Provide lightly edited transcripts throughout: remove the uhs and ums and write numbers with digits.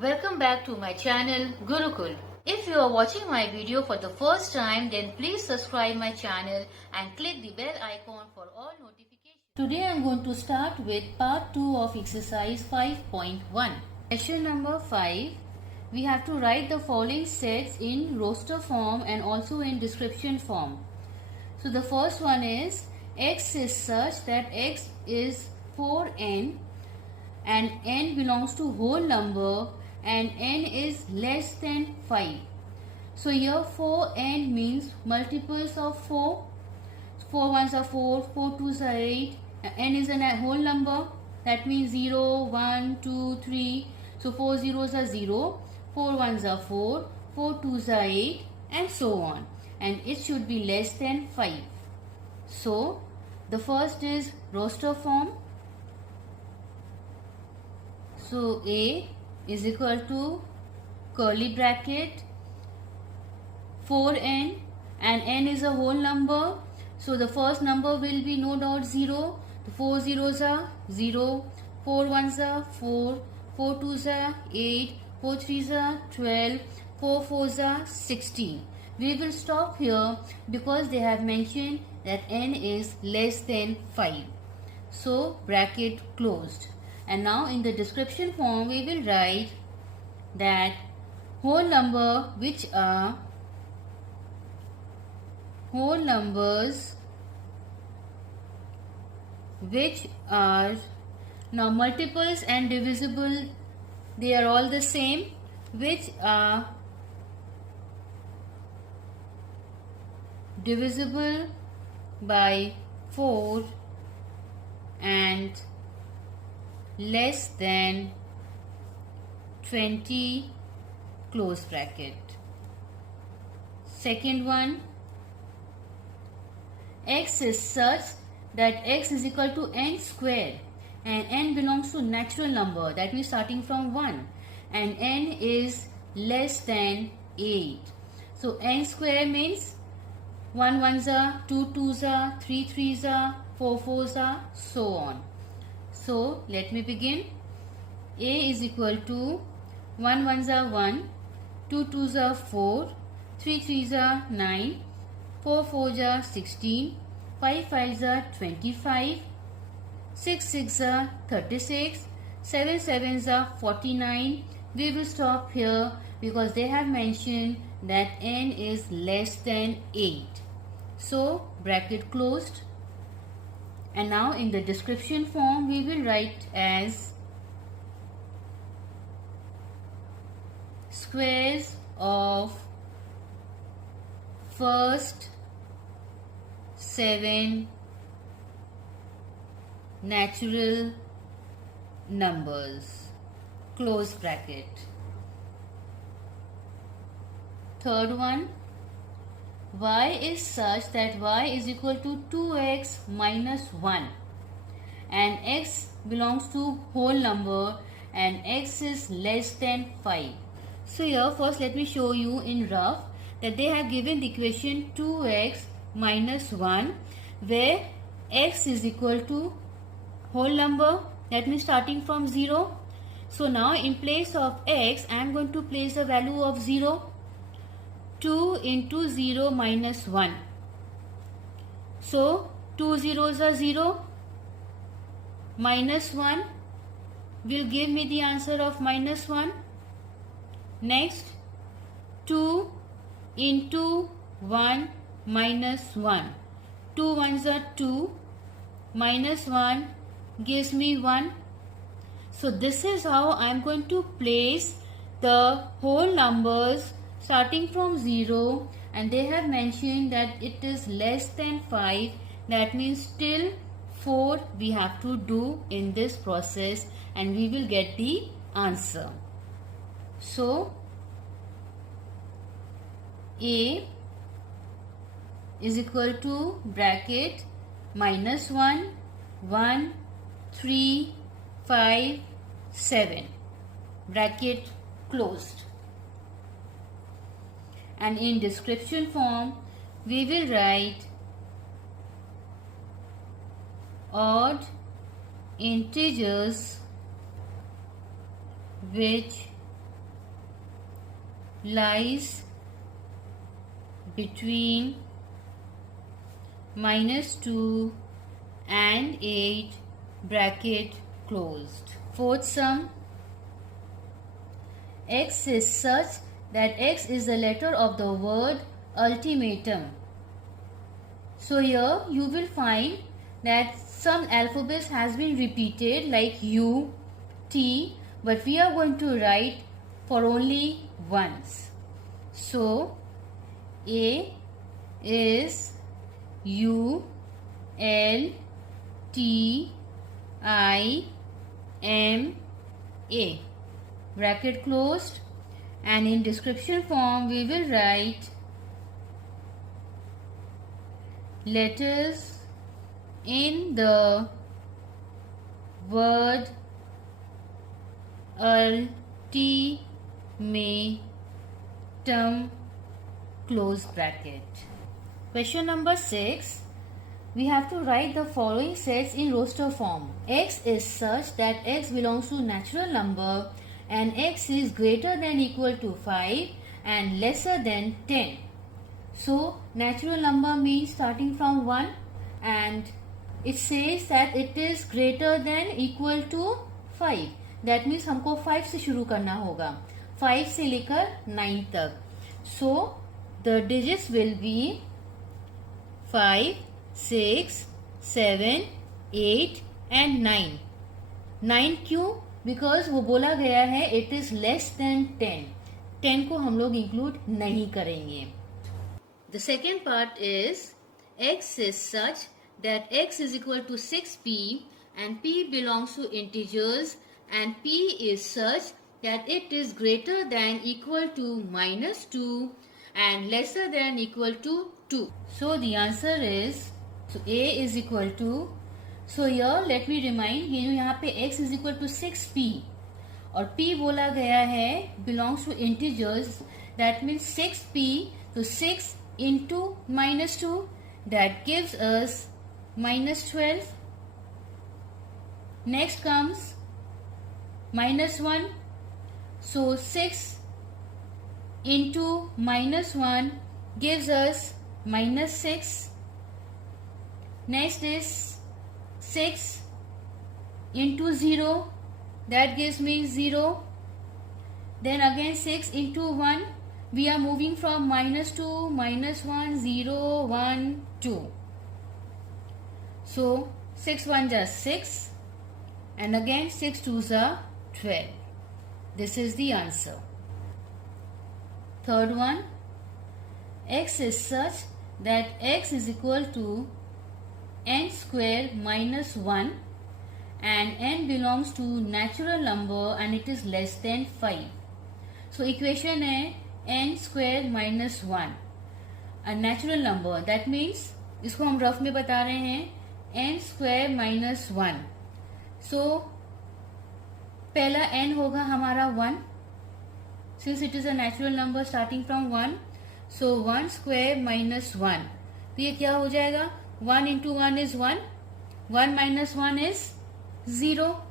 Welcome back to my channel Gurukul. If you are watching my video for the first time, then please subscribe my channel and click the bell icon for all notifications. Today I am going to start with part 2 of exercise 5.1. Question number 5. We have to write the following sets in roster form and also in description form. So the first one is x is such that x is 4n and n belongs to whole number and n is less than 5. So here 4n means multiples of 4. 4 ones are 4, 4 twos are 8, n is a whole number, that means 0, 1, 2, 3. So 4 zeros are 0, 4 ones are 4, 4 twos are 8 and so on. And it should be less than 5. So the first is roster form. So A is equal to curly bracket 4n and n is a whole number. So the first number will be no doubt 0. The 4 zeros are 0, 4 ones are 4, 4 twos are 8, 4 threes are 12, 4 fours are 16. We will stop here because they have mentioned that n is less than 5. So bracket closed. And now in the description form we will write that whole number which are whole numbers which are now multiples and divisible, they are all the same, which are divisible by 4 and less than 20 close bracket. Second one, x is such that x is equal to n square and n belongs to natural number, that means starting from 1, and n is less than 8. So n square means 1 ones are, 2 twos are, 3 threes are, 4 fours are, so on. So let me begin. A is equal to 1 ones are 1, 2 twos are 4, 3 threes are 9, 4 fours are 16, 5 fives are 25, 6 six are 36, 7 sevens are 49. We will stop here because they have mentioned that n is less than 8. So bracket closed. And now in the description form we will write as squares of first 7 natural numbers, close bracket. Third one, y is such that y is equal to 2x minus 1 and x belongs to whole number and x is less than 5. So here first let me show you in rough that they have given the equation 2x minus 1 where x is equal to whole number, that means starting from 0. So now in place of x I am going to place the value of 0. 2 into 0 minus 1. So 2 zeros are 0. Minus 1 will give me the answer of minus 1. Next 2 into 1 minus 1. 2 ones are 2. Minus 1 gives me 1. So this is how I am going to place the whole numbers starting from 0, and they have mentioned that it is less than 5, that means till 4 we have to do in this process and we will get the answer. So A is equal to bracket minus 1, 1, 3, 5, 7, bracket closed. And in description form we will write odd integers which lies between -2 and 8 bracket closed. Fourth sum, X is such that X is the letter of the word ultimatum. So here you will find that some alphabets has been repeated like U, T, but we are going to write for only once. So A is U L T I M A, bracket closed, and in description form we will write letters in the word ultimatum, close bracket. Question number 6. We have to write the following sets in roster form. X is such that X belongs to natural number and X is greater than equal to 5 and lesser than 10. So natural number means starting from 1 and it says that it is greater than equal to 5. That means हमको 5 से शुरू करना होगा, 5 से लेकर 9 तक. So the digits will be 5, 6, 7, 8 and 9. 9 क्यों? Because वो बोला गया है it is less than 10. 10 को हम लोग include नहीं करेंगे. The second part is X is such that X is equal to 6P and P belongs to integers and P is such that it is greater than equal to -2 and lesser than equal to 2. So the answer is, so A is equal to, so here let me remind, ये जो यहाँ पे X is equal to 6P और P बोला गया है belongs to integers, that means 6P, so 6 into -2, that gives us -12. Next comes -1, so 6 into -1 gives us -6. Next is 6 into 0, that gives me 0. Then again 6 into 1, we are moving from -2, -1, 0, 1, 2. So 6 1s are 6 and again 6 2s are 12. This is the answer. Third one, X is such that X is equal to n square minus 1 and n belongs to natural number and it is less than 5. So equation है n square minus 1, a natural number, that means इसको हम rough में बता रहे हैं n square minus 1. So पहला n होगा हमारा 1, since it is a natural number starting from 1, so 1 square minus 1, तो ये क्या हो जाएगा, 1 into 1 is 1, 1 minus 1 is 0.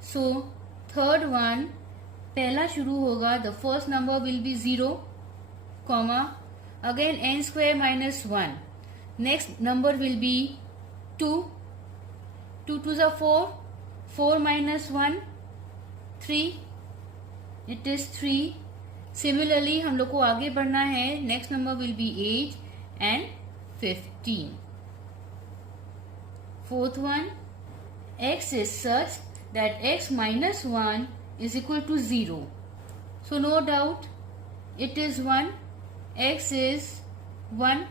So third one, पहला शुरू होगा, the first number will be 0, comma, again n square minus 1, next number will be 2, 2 2s are 4, 4 minus 1, 3, it is 3. Similarly हम लोग को आगे बढ़ना है, next number will be 8 and 15. Fourth one, x is such that x minus 1 is equal to 0. So no doubt it is 1, x is 1,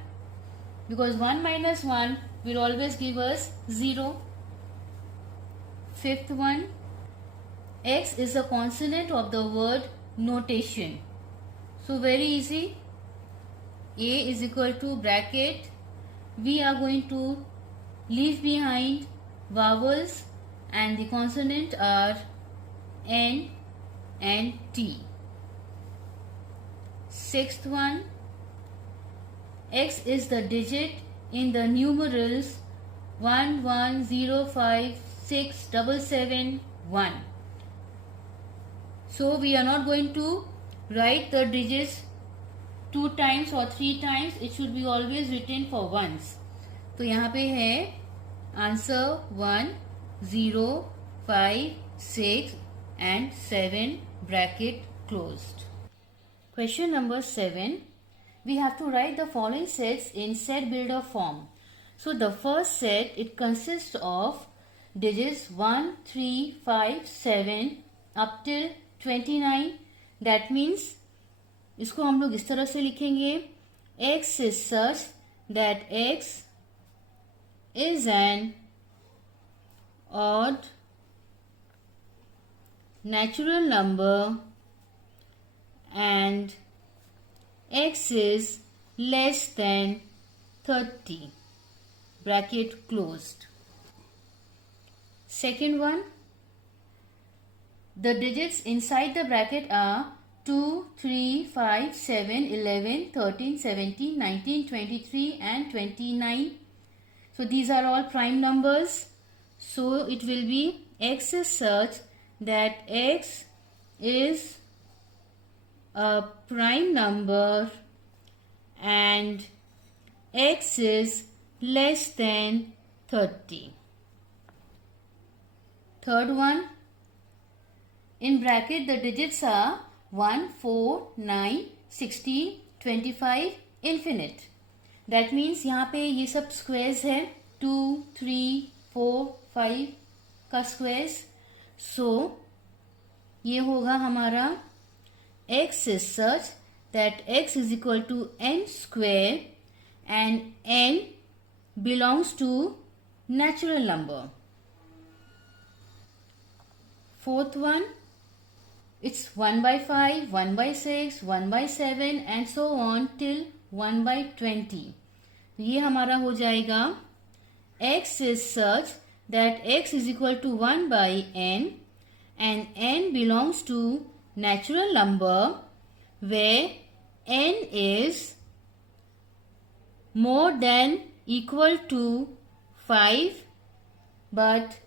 because 1 minus 1 will always give us 0. Fifth one, x is a consonant of the word notation. So very easy, a is equal to bracket, we are going to leave behind vowels and the consonant are n and t. Sixth one, x is the digit in the numerals 1 1 0 5 6 7 7 1. So we are not going to write the digits 2 times or 3 times. It should be always written for once. तो यहाँ पे है answer 1, 0, 5, 6 and 7 bracket closed. Question number 7. We have to write the following sets in set builder form. So the first set, it consists of digits 1, 3, 5, 7 up till 29. That means इसको हम लोग इस तरह से लिखेंगे. X is such that X is an odd natural number and X is less than 30. Bracket closed. Second one, the digits inside the bracket are 2, 3, 5, 7, 11, 13, 17, 19, 23 and 29. So these are all prime numbers. So it will be X is such that X is a prime number and X is less than 30. Third one, in bracket the digits are 1, 4, 9, 16, 25, infinite. That means यहाँ पे ये सब squares है 2, 3, 4, 5 का squares. So ये होगा हमारा X is such that X is equal to n square and n belongs to natural number. Fourth one, it's 1 by 5, 1 by 6, 1 by 7 and so on till 1 by 20. ये हमारा हो जाएगा X is such that X is equal to 1 by n and n belongs to natural number where n is more than equal to 5 but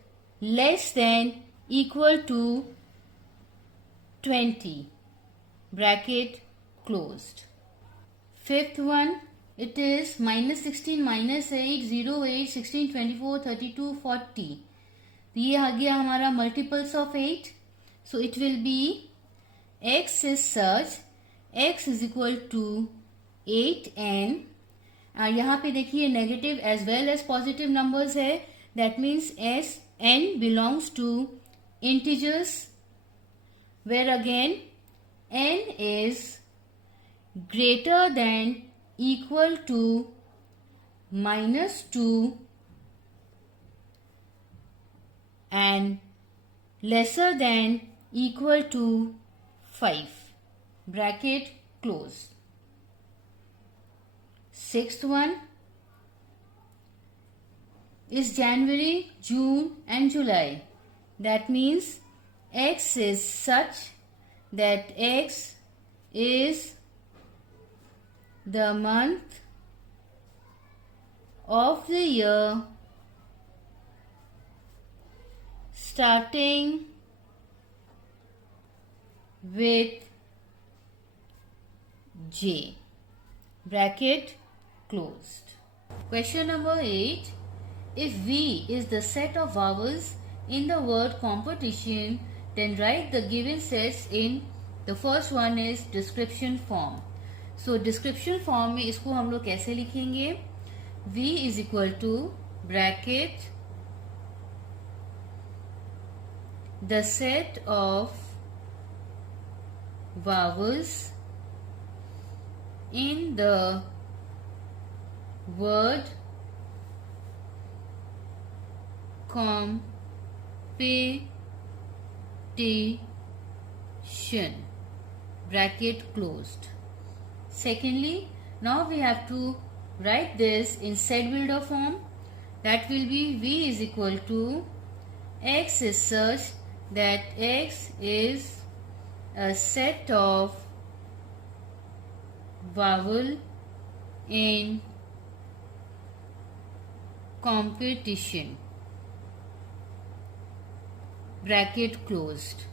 less than equal to 20. Bracket closed. Fifth one, it is minus 16, minus 8, 0, 8, 16, 24, 32, 40. ये आ गया हमारा multiples of 8. So it will be X is such, X is equal to 8n. यहाँ पे देखिए negative as well as positive numbers है. That means n belongs to integers where again n is greater than equal to minus 2 and lesser than equal to 5. Bracket close. Sixth one is January, June and July. That means X is such that X is the month of the year starting with J. Bracket closed. Question number 8. If V is the set of vowels in the word competition, then write the given sets in, the first one is description form. So description form में इसको हम लोग कैसे लिखेंगे? V is equal to bracket the set of vowels in the word competition. Bracket closed. Secondly, now we have to write this in set builder form. That will be V is equal to X is such that X is a set of vowel in competition. Bracket closed.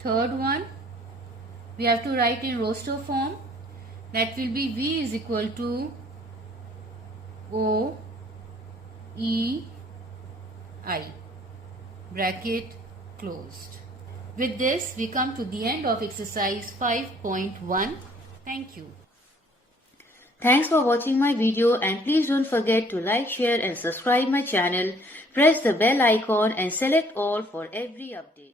Third one, we have to write in roster form. That will be V is equal to O E I, bracket closed. With this, we come to the end of exercise 5.1. Thank you. Thanks for watching my video, and please don't forget to like, share and subscribe my channel. Press the bell icon and select all for every update.